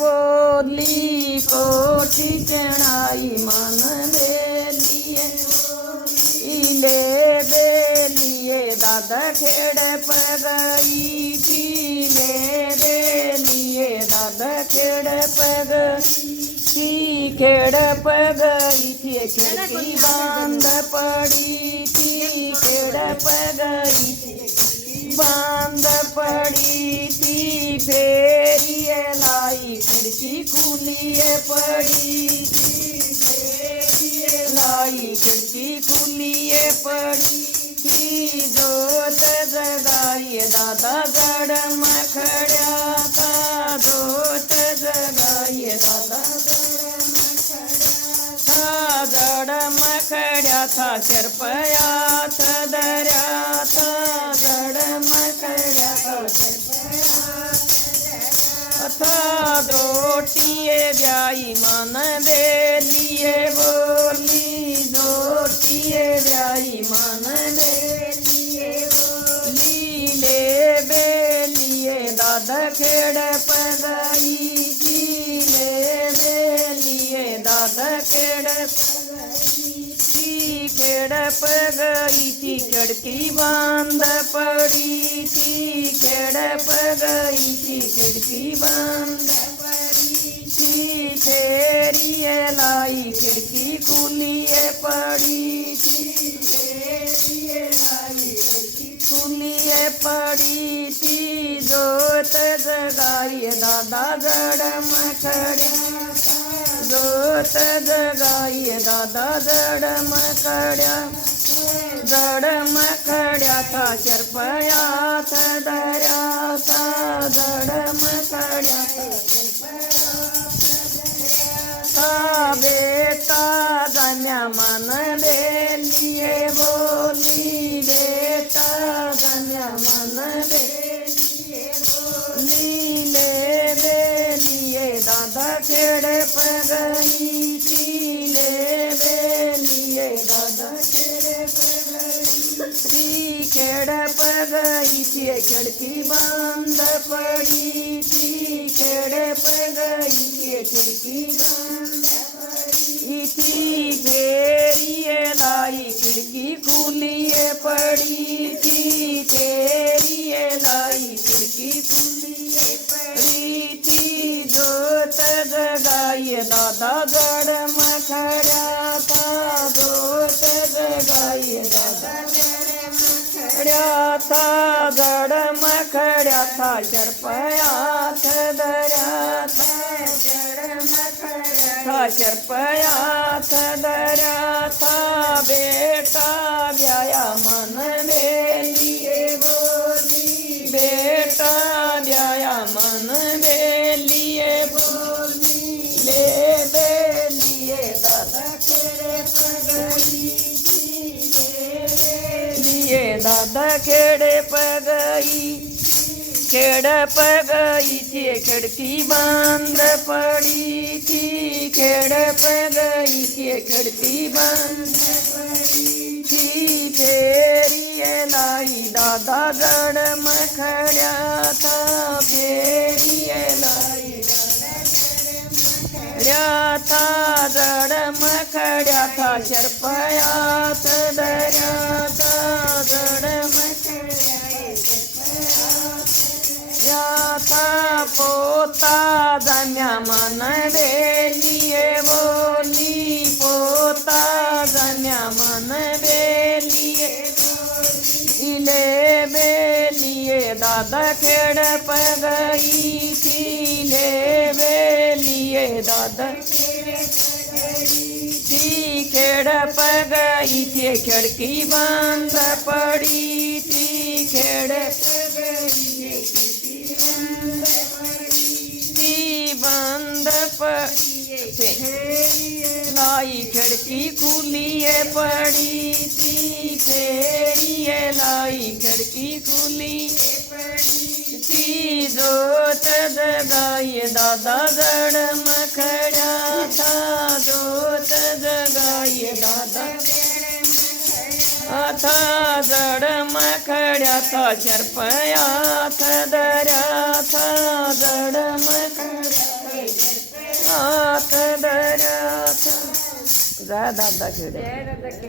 बोली कोठी चढ़ाई मन बेलिए इले बेलिए दादा खेड़ पगई पीले बेलिए दादा खेड़ पग खेड़ पगई थी खिड़की बांध पड़ी थी खेड़ पगई थी बांध पड़ी थी फेरिए लाई खिड़की खुलिए पड़ी थी फेरिए लाई खिड़की खुलिए पड़ी थी जोत जगाइए दादा गड़ मखड़ा था जोत जगाइए दादा गड़ मखड़ा था चरपया था दरिया था गड़ मखड़ा था था दोटिए ब्याई मन बेलिए बोली दोटिए ब्याई मन बेलिए बोली ले बेलिए दादा खेड़ पगई ले बेलिए दादा खेड़ खेड़ पगई थी खिड़की बांध पड़ी थी खेड़ पगई थी खिड़की बांध पड़ी थी फेरिए लाई खिड़की खुलिए पड़ी थी फेरिए लाई खिड़की खुलिए पड़ी थी जोत जगाइए दादा गड़ मखड़ा जोत जगाइए दादा गड़ मखड़ा था चरपया था दरिया था गड़ मखड़ा था बेटा धन्या मन बेलिए बोली बेटा धन्या मन बेलिए बोली ले बेलिए दादा खेड़ पगई थी ले बेलिए दादा खेड़ पगई खेड़ पगई थी खिड़की बंद पड़ी थी खेड़ पगई थी खिड़की बंद पड़ी थी फेरिए लाई खिड़की खुलिए पड़ी थी फेरिए लाई खिड़की खुलिए पड़ी थी जोत जगाइए दादा गड़ मखड़ा था जोत जगाइए दादा था गड़ मखड़ा था चरपया था दरिया था गड़ मखड़ा था चरपया था दरिया था बेटा ब्याया मन बेलिए बोली बेटा ब्याया मन बेलिए बोली ले बेलिए दादा खेड़ पगई दादा खेड़ पगई थी खिड़की बंद पड़ी थी खेड़ पगई थी खिड़की बंद पड़ी थी फेरिए लाई दादा गड़ मखड़ा था फेरिए लाई था गड़ मखड़ा था चरपया था दरिया था गड़ मखड़ा था पोता धन्या मन बेलिए बोली पोता धन्या मन बेलिए इले बेलिए दादा खेड़ पगई थी ले बेलिए दादा थी खेड़ पगई थी खिड़की बंद पड़ी थी खेड़ बंद लाई खिड़की खुलिए पड़ी थी फेरिए लाई खिड़की खुली थी जोत जगाइए दादा गड़ मखड़ा था जोत जगाइए दादा था गड़ मखड़ा था चरपया था दरिया था गड़ मखड़ा जय दादा खेड़े। जय दादा खेड़े।